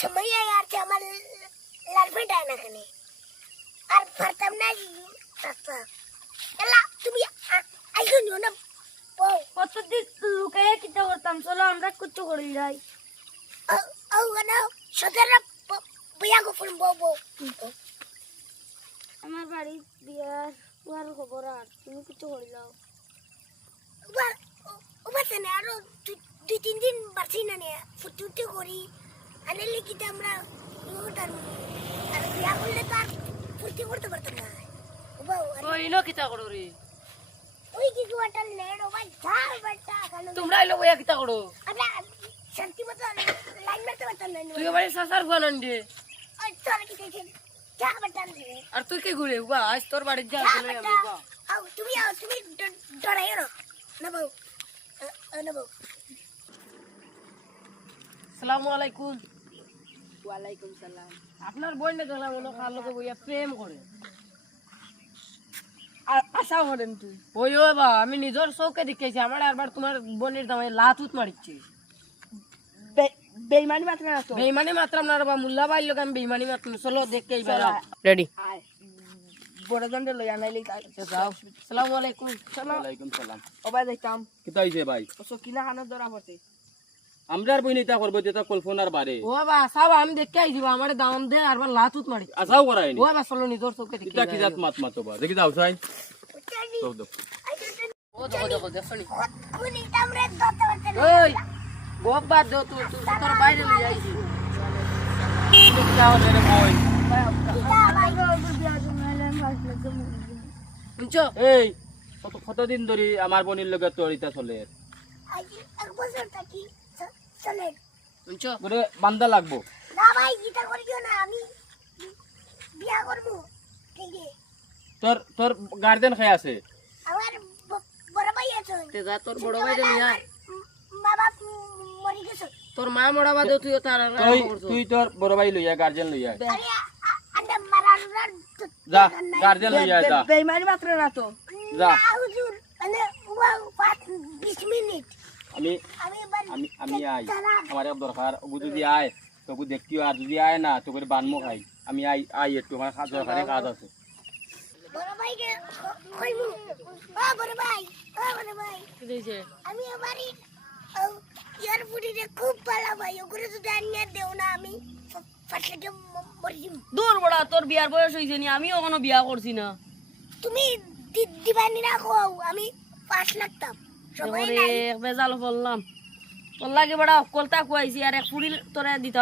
সময় আর কি আমার লালফেট আয় না কেন আর পারতাম না রাস্তা এলা তুমি আইছো নিও না কতদিন লুকে কিটা করতাম চলো আমরা কুচ্চু করে যাই ও না সদরা বিয়া গো ফুল বউ আমার বাড়ি বিয়ার ওয়ার খবর আর তুমি কুচ্চু করে যাও ওবাতে না আরো 2-3 দিন বাঁচি না নে ফুটুটি করি আনেলে কি আমরা ওটার আর বিয়া করলে তো আর ফুর্তি করতে পারতাম না ওই ইনো কিতা করো রে ওই কিছু একটা লেড ও ভাই ঝাল বাটা খালো তোমরা ইলো বইয়া কিতা করো আমরা শান্তি মতো লাইন মারতে পারতাম না তুই বাড়ি সাসার গুয়ানন দে ওই তোর কি দেখে যা বাটা রে আর তুই কি ঘুরে বা আজ তোর বাড়ি যা গেলে আমি বা আও তুমি ডরাইও না বউ না বউ আসসালামু আলাইকুম ওয়ালাইকুম সালাম আপনার বোন দেখলাম ওনো কার লগে বইয়া প্রেম করে আশা করেন তুই ওই ও বা আমি নিজের চৌকে দেখেছি আমার আরবার তোমার বোনের দামে লাতুত মারিচ্ছে বেইমানি মাত্র না তো বেইমানি মাত্রাম না রে বা মুল্লা ভাই লোক আমি বেইমানি মাত্রাম চলো দেখকে এইবার রেডি বড় দন্ডে লই আনাইলি যাও আসসালামু আলাইকুম ওয়ালাইকুম সালাম ও ভাই যাইতাম কিতা হইছে ভাই ও সকিলা খানের ধরা পড়ছে আমরার বই নিতা করবো যেটা কল্পনার বারে ও বা সাব আমি দেখকে আইছি বা আমার দাম দে আরবার লাতুত মারি আসাও করাইনি ও বা চলো নিজের চৌকে দেখে কিতা কি জাত মাত মাতো বা দেখি যাও সাই তো দো ও দেখো দেখো দেখো নি কোনি আমরা ধরতে পারতে না ওই গোবা দো তুই তোর বাইরে লই যাইছি যাও রে ভাই শুনছো এই কতদিন ধরে আমার বোনের লগে তোর ইতা চলে আজ এক বছর থাকি চলে শুনছো করে বান্দা লাগবো না ভাই এটা করিও না আমি বিয়া করব ঠিক আছে তোর তোর গার্ডেন খাই আছে আমার বড় ভাই আছে তে যা তোর বড় ভাই রে নিয়া মা বাপ মরি গেছে তোর মা মরা বাদে তুই তার তুই তুই তোর বড় ভাই লইয়া গার্জেন লইয়া আরে আন্ডা মারার যা গার্জেন লইয়া যা বেইমানি মাত্র না তো যা না হুজুর মানে ওয়াও 20 মিনিট আমি আমি বাড়ি আমি আমি আই আমার এক দরকার ও যদি আয় তোকে দেখতিও আর যদি আয় না তোকে বানমো খাই আমি আই আই একটু আমার কাজ দরকারে কাজ আছে বড় ভাইকে কইমু বড় ভাই কি দিছে আমি আমারই ইয়ার পুরিরে খুব ভালো ভাই ওগুলো যদি আনিয়ে দেও না আমি ফাটলে মরি যাবো দূর বড়া তোর বিয়ার বয়স হইছে নি আমিও কোনো বিয়া করছি না তুমি দিবানি রাখো আমি 5 লাখতাম সবাই ওরে নাই বেজাল বললাম তোর লাগে বড়া কলতা কুয়াইছি আর এক ফুড়ি তোরে দিতে